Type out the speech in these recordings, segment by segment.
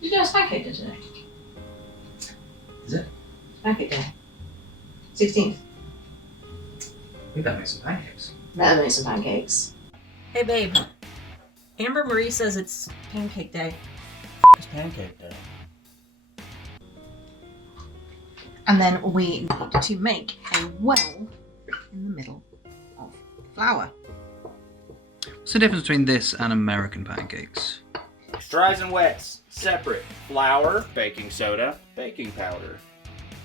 you know it's Pancake Day today? Is it? Pancake Day. 16th. We better make some pancakes. Better make some pancakes. Hey babe, Amber Marie says it's Pancake Day. It's Pancake Day. And then we need to make a well in the middle of the flour. What's the difference between this and American pancakes? Dries and wets, separate. Flour, baking soda, baking powder.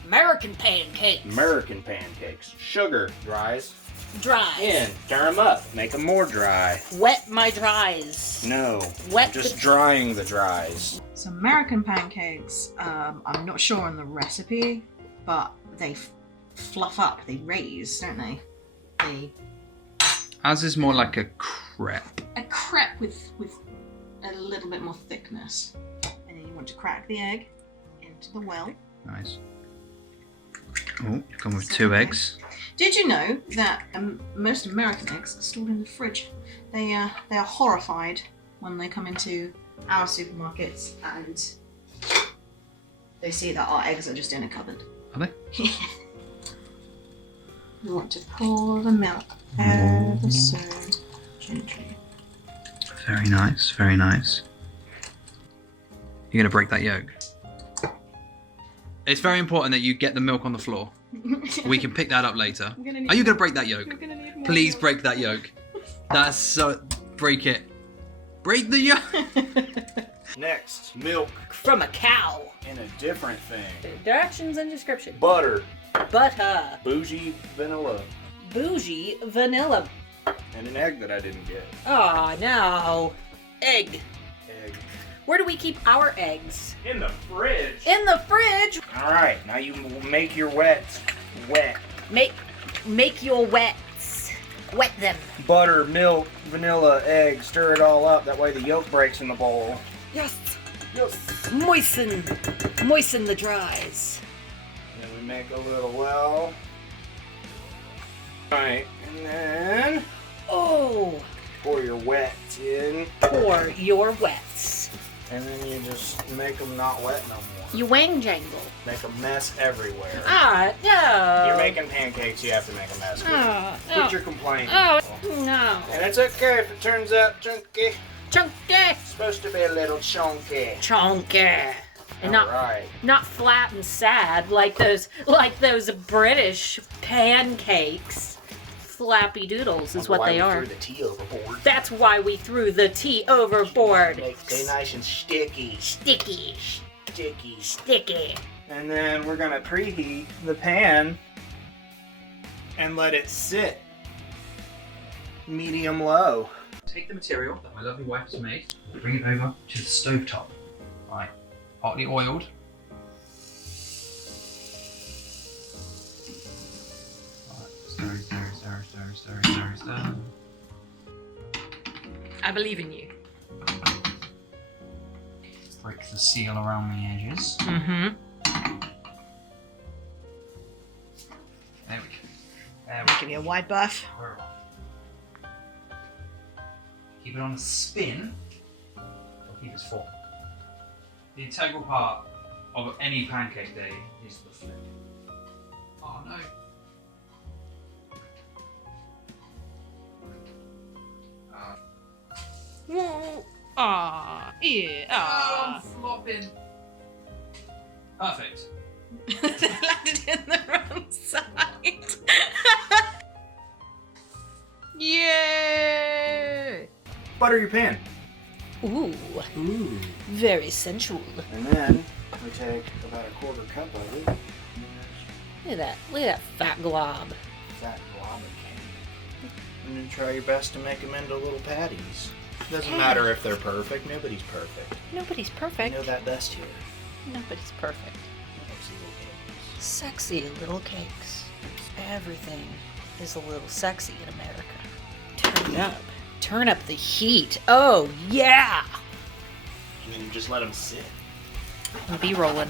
American pancakes. American pancakes. Sugar, dries. Dries. In, stir them up, make them more dry. Wet my dries. No, Wet just drying the dries. So American pancakes, I'm not sure on the recipe, but they fluff up, they raise, don't they? Ours is more like a crepe. A crepe with a little bit more thickness. And then you want to crack the egg into the well. Nice. Oh, come with 2 eggs. Did you know that most American eggs are stored in the fridge? They are horrified when they come into our supermarkets and they see that our eggs are just in a cupboard. Are they? You want to pour the milk ever so gently. Very nice, very nice. You're going to break that yolk. It's very important that you get the milk on the floor. We can pick that up later. Are you going to break that yolk? Please milk. break that yolk. That's so... Break it. Break the yolk. Next, milk From a cow. in a different thing. Directions and description. Butter, Butter. bougie vanilla, Bougie vanilla. and an egg that I didn't get. Oh no. Egg. Egg. Where do we keep our eggs? In the fridge. In the fridge. All right, now you make your wets wet. Make your wets. Wet them. Butter, milk, vanilla, egg, stir it all up. That way the yolk breaks in the bowl. Yes. Moisten the dries. Then we make a little well. All right, and then Oh, pour your wets in. pour your wets. And then you just make them not wet no more. You wang jangle. Make a mess everywhere. Ah, no. You're making pancakes, you have to make a mess. Quit your complaining. Oh, no. And it's okay if it turns out chunky. Chunky. It's supposed to be a little chunky. Chunky. And Alright. not flat and sad like those British pancakes. Flappy doodles is what they are. We threw the tea overboard. That's why we threw the tea overboard. Stay nice and sticky. Sticky. Sticky. Sticky. And then we're gonna preheat the pan and let it sit medium low. Take the material that my lovely wife has made, bring it over to the stovetop. Right, hotly oiled. Stir. I believe in you. Break the seal around the edges. Mm-hmm. There we go. There we Give me a wide berth. go. We're off. Keep it on a spin. Or keep it full. The integral part of any pancake day is the flip. Oh no. Ah, yeah. I'm flopping. Perfect. Landed in the wrong side. Yay! Butter your pan. Ooh, Ooh. very sensual. And then we take about a quarter cup of it. Look at that fat glob. Fat glob of cake. And then try your best to make them into little patties. Doesn't matter if they're perfect. Nobody's perfect. Nobody's You perfect. know that best here. Nobody's perfect. Sexy little cakes. Sexy little cakes. Everything is a little sexy in America. Turn up. Turn up the heat. Oh, yeah! And then you just let them sit. Be rolling.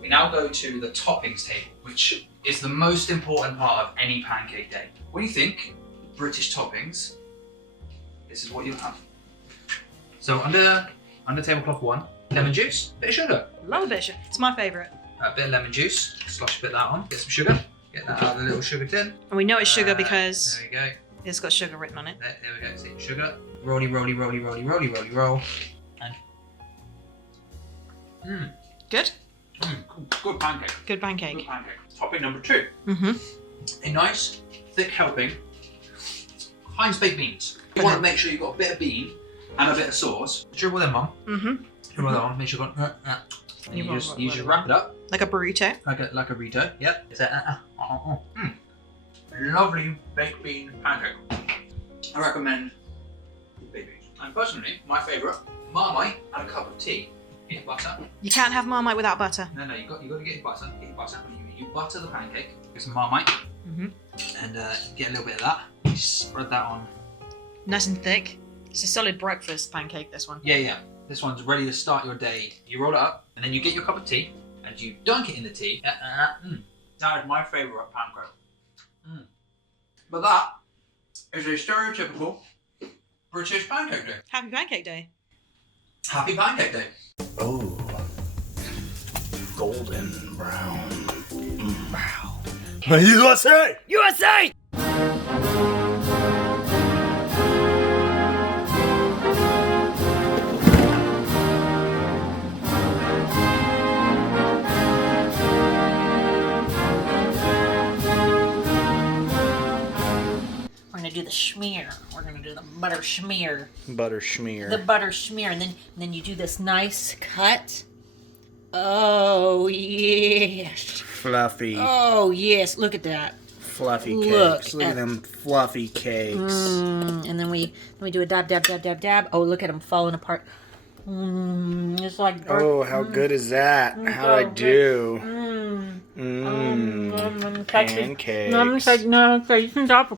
We now go to the toppings table, which is the most important part of any pancake day. When you think British toppings, this is what you have. So under tablecloth 1, lemon juice, bit of sugar. Love a bit of sugar. It's my favourite. A bit of lemon juice, slosh a bit of that on, get some sugar, get that out of the little sugar tin. And we know it's sugar because There we go. it's got sugar written on it. There we go, see sugar. Rolly, rolly, rolly, rolly, rolly, rolly, roll. And Good? good pancake. Good pancake. Good pancake. Topping number 2. Mm-hmm. A nice, thick helping Heinz baked beans. You want to make sure you've got a bit of bean and a bit of sauce. Dribble them on. Mm-hmm. Dribble them on, make sure you've got... And you just wrap it up. Like a burrito. Like a burrito, yep. It's lovely baked bean pancake. I recommend baked beans. And personally, my favourite, Marmite and a cup of tea. Get butter. You can't have Marmite without butter. No, you got to get your butter. Get your butter. You butter the pancake. Get some Marmite. Mm-hmm. And get a little bit of that. You spread that on. Nice and thick. It's a solid breakfast pancake, this one. Yeah. This one's ready to start your day. You roll it up, and then you get your cup of tea, and you dunk it in the tea. That is my favourite pancake. But that is a stereotypical British pancake day. Happy Pancake Day. Happy Pancake Day. Oh, golden brown. Wow. USA! USA! We're gonna do the schmear. We're gonna do the butter schmear. Butter schmear. The butter schmear, and then you do this nice cut. Oh yes. Fluffy. Oh yes. Look at that. Fluffy Look cakes. Look at at- them fluffy cakes. And then we do a dab, dab, dab, dab, dab. Oh, look at them falling apart. It's like. Oh, how good is that? How'd I do? Pancakes. No, I'm sorry, you can stop